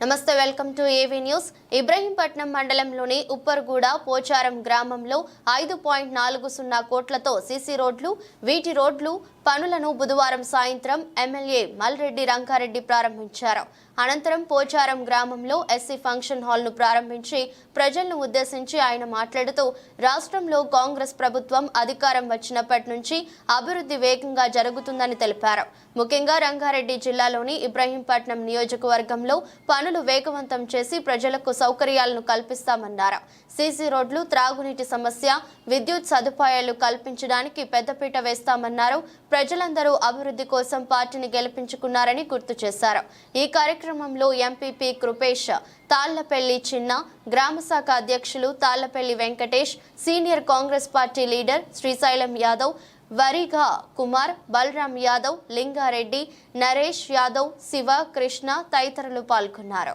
నమస్తే welcome to AV news. Ibrahimpatnam మండలంలోని ఉప్పర్గూడ పోచారం గ్రామంలో ఐదు పాయింట్ నాలుగు సున్నా కోట్లతో సీసీ రోడ్లు వీటి రోడ్లు పనులను బుధవారం సాయంత్రం ఎమ్మెల్యే మల్రెడ్డి రంగారెడ్డి ప్రారంభించారు. అనంతరం పోచారం గ్రామంలో ఎస్సీ ఫంక్షన్ హాల్ను ప్రారంభించి ప్రజలను ఉద్దేశించి ఆయన మాట్లాడుతూ రాష్ట్రంలో కాంగ్రెస్ ప్రభుత్వం అధికారం వచ్చినప్పటి నుంచి అభివృద్ధి వేగంగా జరుగుతుందని తెలిపారు. ముఖ్యంగా రంగారెడ్డి జిల్లాలోని ఇబ్రహీంపట్నం నియోజకవర్గంలో పనులు వేగవంతం చేసి ప్రజలకు సౌకర్యాలను కల్పిస్తామన్నారు. సీసీ రోడ్లు త్రాగునీటి సమస్య విద్యుత్ సదుపాయాలు కల్పించడానికి పెద్దపీట వేస్తామన్నారు. ప్రజలందరూ అభివృద్ధి కోసం పార్టీని గెలిపించుకున్నారని గుర్తు చేశారు. ఈ కార్యక్రమంలో ఎంపీపీ కృపేష్ తాళ్ళపల్లి చిన్న గ్రామశాఖ అధ్యక్షులు Tallapalli Venkatesh senior Congress party leader Srisailam Yadav Variga Kumar Balaram Yadav Lingareddy Naresh Yadav Shiva Krishna తదితరులు పాల్గొన్నారు.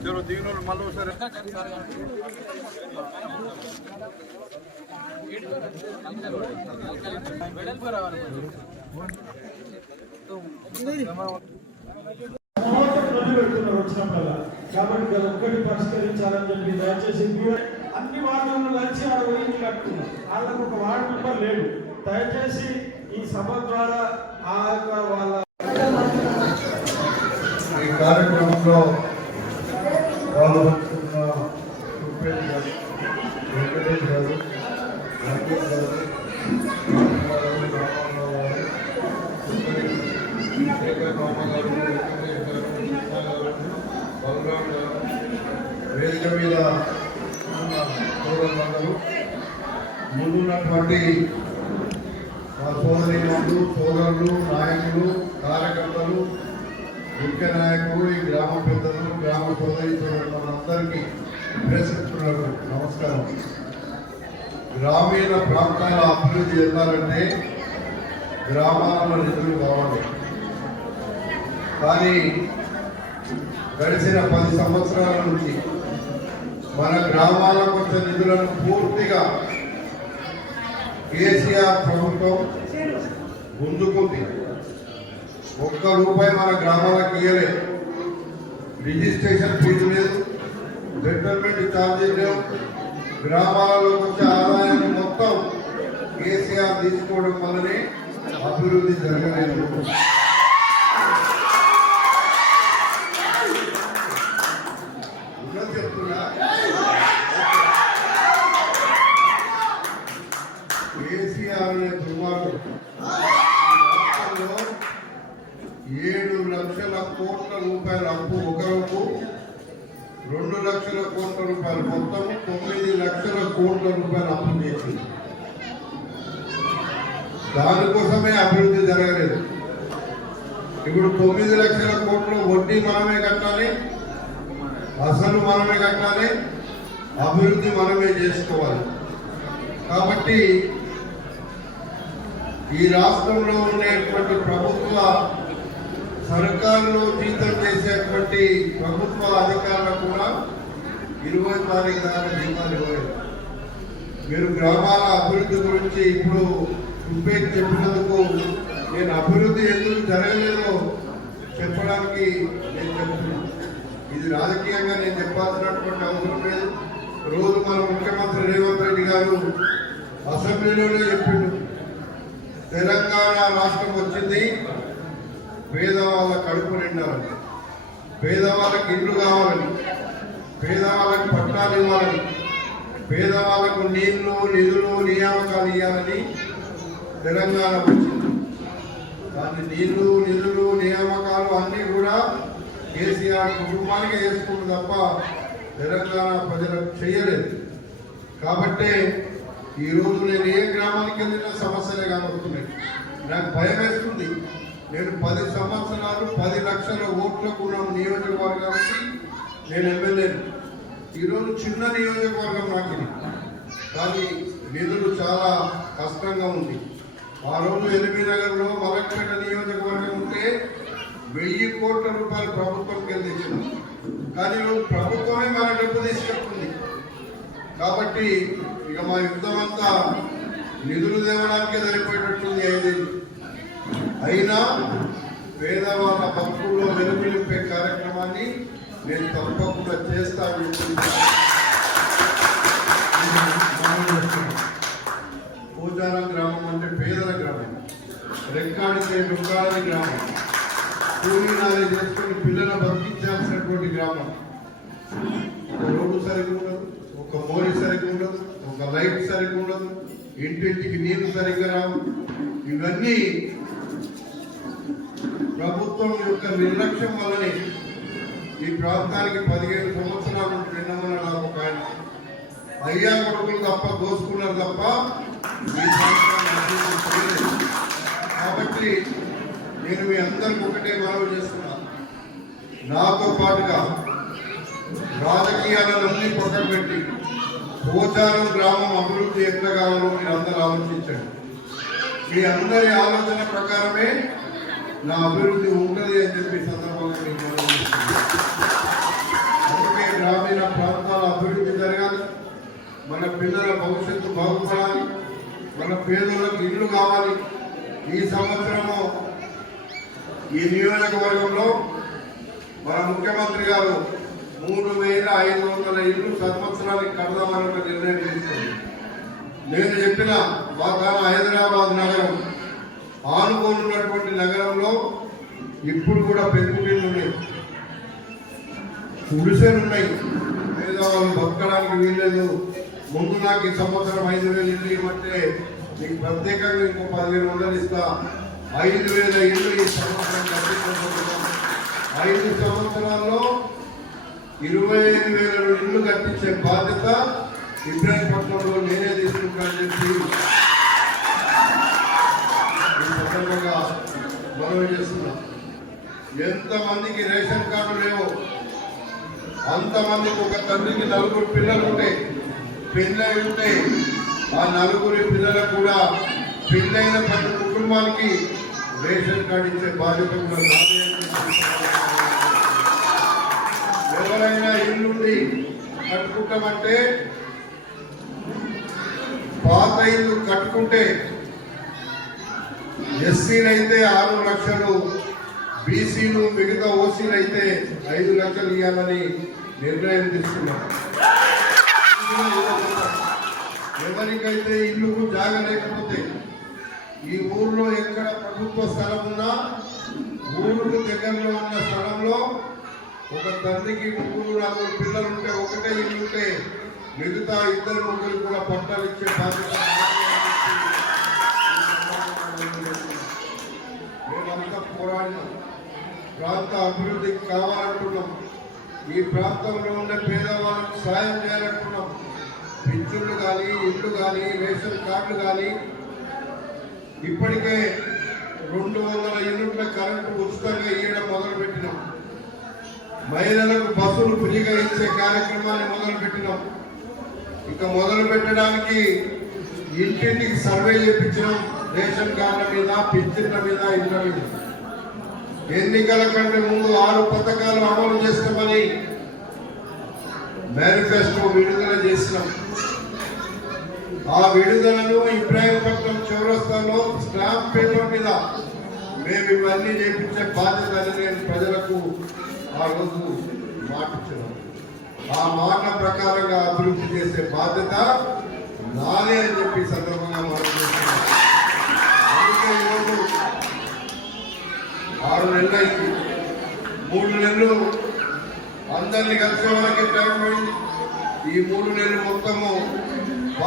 చలో దిగిన మళ్ళీ ఒకసారి ప్రజలు పెడుతున్నారు కాబట్టి ఒక్కటి పరిష్కరించాలని చెప్పి దయచేసి మీరు అన్ని వార్డులను కలిసి ఆడ గురించి కట్టుకున్నాం వాళ్ళకు ఒక వార్డు మెంబర్ లేడు. దయచేసి ఈ సభ ద్వారా ఆ యొక్క వాళ్ళ ఈ కార్యక్రమంలో పాల్గొంటున్న వెంకటేష్ గారు వెంకటేష్ గారు వేదిక మీద సోదరులందరూ ముందున్నటువంటి మా సోదరి సోదరులు నాయకులు కార్యకర్తలు ముఖ్య నాయకులు ఈ గ్రామ పెద్దలు గ్రామ సోదరి సోదరులందరికీ ప్రేక్షకులకు నమస్కారం. గ్రామీణ ప్రాంతాల అభివృద్ధి చెందాలంటే గ్రామాలలో నిధులు కావాలి. కానీ గడిచిన పది సంవత్సరాల నుంచి మన గ్రామాలకు వచ్చే నిధులను పూర్తిగా కేసీఆర్ ప్రభుత్వం ముందుకుంది ఒక్క రూపాయి మన గ్రామాలకు ఇవ్వలేదు రిజిస్ట్రేషన్ ఫీజు లేదు సెటిల్మెంట్ ఛార్జీలు లేవు. గ్రామాలకు వచ్చే ఆదాయాన్ని మొత్తం కేసీఆర్ తీసుకోవడం వల్లనే అభివృద్ధి జరగలేదు ఉన్నది చెప్తున్నా కేసీఆర్ అనే దుర్మార్గుడు రాష్ట్రంలో ఏడు లక్షల కోట్ల రూపాయల అప్పు ఒకరకు రెండు లక్షల కోట్ల రూపాయలు. మొత్తం తొమ్మిది లక్షల కోట్ల రూపాయలు అప్పు చేసింది. దానికోసమే అభివృద్ధి జరగలేదు. ఇప్పుడు తొమ్మిది లక్షల కోట్ల వడ్డీ మనమే కట్టాలి అసలు మనమే కట్టాలి అభివృద్ధి మనమే చేసుకోవాలి. కాబట్టి ఈ రాష్ట్రంలో ఉండేటువంటి ప్రభుత్వ సర్కారులో జీతం చేసేటువంటి ప్రభుత్వ అధికారులకు కూడా ఇరవై తారీఖు దాకా జీతాలు ఇవ్వలేదు. మీరు గ్రామాల అభివృద్ధి గురించి ఇప్పుడు ఉపయోగ చెప్పినందుకు నేను అభివృద్ధి ఎందుకు జరగలేదో చెప్పడానికి నేను చెప్తున్నాను. ఇది రాజకీయంగా నేను చెప్పాల్సినటువంటి అవసరం లేదు. రోజు మన ముఖ్యమంత్రి రేవంత్ రెడ్డి గారు అసెంబ్లీలోనే చెప్పిండు. తెలంగాణ రాష్ట్రం వచ్చింది. పేదవాళ్ళ కడుపు నిండాలని పేదవాళ్ళకి ఇల్లు కావాలని పేదవాళ్ళకి పట్టాలు ఇవ్వాలని పేదవాళ్ళకు నీళ్ళు నిధులు నియామకాలు ఇవ్వాలని తెలంగాణ వచ్చింది. దాన్ని నీళ్ళు నిధులు నియామకాలు అన్నీ కూడా కేసీఆర్ కుటుంబానికి చేసుకుంది తప్ప తెలంగాణ ప్రజలకు చేయలేదు. కాబట్టి ఈ రోజు నేను ఏ గ్రామానికి వెళ్ళినా సమస్యలే కనబడుతున్నాయి నాకు భయం వేస్తుంది నేను పది సంవత్సరాలు పది లక్షల ఓట్ల కూడా నియోజకవర్గానికి నేను ఎమ్మెల్యేను ఈరోజు చిన్న నియోజకవర్గం నాకు కానీ నిధులు చాలా కష్టంగా ఉంది. ఆ రోజు ఎనిమిది నగర్లో మలక్పేట నియోజకవర్గం ఉంటే వెయ్యి కోట్ల రూపాయలు ప్రభుత్వం వెళ్ళి కానీ ఈరోజు ప్రభుత్వమే మన డబ్బు తీసుకెళ్తుంది. కాబట్టి ఇక మా యుద్ధం అంతా నిధులు తేవడానికే సరిపోయేటట్టుంది ఐదేళ్ళు అయినా పేదవాళ్ళ బతుకుల్లో వెలుగులింపే కార్యక్రమాన్ని నేను తప్పకుండా చేస్తాను పూజారం గ్రామం అంటే పేదల గ్రామం రెక్కాడితే దుర్గాలని గ్రామం కూలీనాలి చేసుకుని పిల్లల బతికించాల్సినటువంటి గ్రామం. ఒక రోడ్డు సరిగ్గా ఉండదు ఒక మోరీ సరిగ్గా ఉండదు ఒక లైట్ సరిగ్గా ఉండదు ఇంటింటికి నీళ్ళు సరిగ్గా రావు. ఇవన్నీ ప్రభుత్వం యొక్క నిర్లక్ష్యం వల్లనే ఈ ప్రాంతానికి పదిహేను సంవత్సరాల నుండి నిన్నమన్న నాకు ఒక ఆయన. అయ్యా కొడుకులు తప్ప దోసుకున్నారు తప్ప కాబట్టి నేను మీ అందరికి ఒకటే మనవి చేస్తున్నా. నాతో పాటుగా రాజకీయాలన్నీ పక్కన పెట్టి పోచారం గ్రామం అభివృద్ధి ఎట్లా కావాలో మీరు అందరూ ఆలోచించండి. మీ అందరి ఆలోచన ప్రకారమే నా అభివృద్ధి ఉంటుంది అని చెప్పి సందర్భంగా మీకు అందుకే గ్రామీణ ప్రాంతాల అభివృద్ధి జరగాలి. మన పిల్లల భవిష్యత్తు బాగుపడాలి. మన పేదలకు ఇల్లు కావాలి. ఈ సంవత్సరము ఈ నియోజకవర్గంలో మన ముఖ్యమంత్రి గారు మూడు వేల ఐదు వందల ఇల్లు సంవత్సరానికి కడదామని ఒక నిర్ణయం తీసుకుంది నేను చెప్పిన వాతావరణ హైదరాబాద్ నగరం. ఆనుకోనున్నటువంటి నగరంలో ఇప్పుడు కూడా పెంకుటిల్లు ఉన్నాయి. గుడిసెలు ఉన్నాయి పేదవాళ్ళు బతకడానికి వీల్లేదు. ముందు నాకు ఈ సంవత్సరం ఐదు వేలు ఇల్లు ఇవ్వమంటే నీకు ప్రత్యేకంగా ఇంకో పదివేలు వందలు ఇస్తా. ఐదు వేల ఇల్లు ఈ సంవత్సరం కట్టించబోతున్నాం. ఐదు సంవత్సరాల్లో ఇరవై ఐదు వేల ఇల్లు కట్టించే బాధ్యత ఇబ్రాహీంపట్నంలో నేనే తీసుకుంటానని చెప్పి మనవి చేస్తున్నాం? ఎంతమందికి రేషన్ కార్డు లేవు? అంతమందికి ఒక తండ్రికి నలుగురు పిల్లలు ఉంటే పెళ్ళై ఉంటే ఆ నలుగురి పిల్లలకు కూడా పెళ్ళైన ప్రతి కుటుంబానికి రేషన్ కార్డు ఇచ్చే బాధ్యత ఎవరైనా ఇల్లుండి కట్టుకుంటామంటే పాత ఇల్లు కట్టుకుంటే ఎస్సీలు అయితే ఆరు లక్షలు బీసీలు మిగతా ఓసీలు అయితే ఐదు లక్షలు ఇవ్వాలని నిర్ణయం తీసుకున్నాం. ఎవరికైతే ఇల్లు జాగ లేకపోతే ఈ ఊర్లో ఎక్కడ ప్రభుత్వ స్థలం ఉన్నా ఊరుకు దగ్గరలో ఉన్న స్థలంలో ఒక తండ్రికి ముగ్గురు నలుగురు పిల్లలుంటే ఒకటే ఇల్లుంటే మిగతా ఇద్దరు ముగ్గురు కూడా పట్టాలు ఇచ్చే బాధ్యత నాది అని చెప్పి మేమంతా పోరాడినాం ప్రాంత అభివృద్ధికి కావాలంటున్నాం ఈ ప్రాంతంలో ఉండే పేదవాళ్ళకు సాయం చేయాలనుకున్నాం. పింఛన్లు కానీ ఇల్లు కానీ రేషన్ కార్డులు కానీ. ఇప్పటికే రెండు వందల యూనిట్ల కరెంటు ఉచితంగా ఇవ్వడం మొదలు పెట్టినాం మహిళలకు బస్సులు ఫ్రీగా ఇచ్చే కార్యక్రమాన్ని మొదలు పెట్టినాం ఇక మొదలు పెట్టడానికి ఇంటింటికి సర్వే చేయించినాం రేషన్ కార్డుల మీద పింఛన్ల మీద ఇళ్ళ మీద. ఎన్నికల కంటే ముందు ఆరు పథకాలు అమలు చేస్తామని మేనిఫెస్టో విడుదల చేసినాం. ఆ విడుదలను ఇబ్రాహీంపట్నం చౌరస్తాలో స్టాంప్ పేపర్ మీద మేము ఇవన్నీ చేపించే బాధ్యత నేను ప్రజలకు ఆ రోజు మాటిచ్చినాం. ఆ మాట ప్రకారంగా అభివృద్ధి చేసే బాధ్యత నాదే అని చెప్పి సందర్భంగా ఆరు నెలలు మూడు నెలలు అందరినీ కలిసే వాళ్ళకి ఈ మూడు నెలలు మొత్తము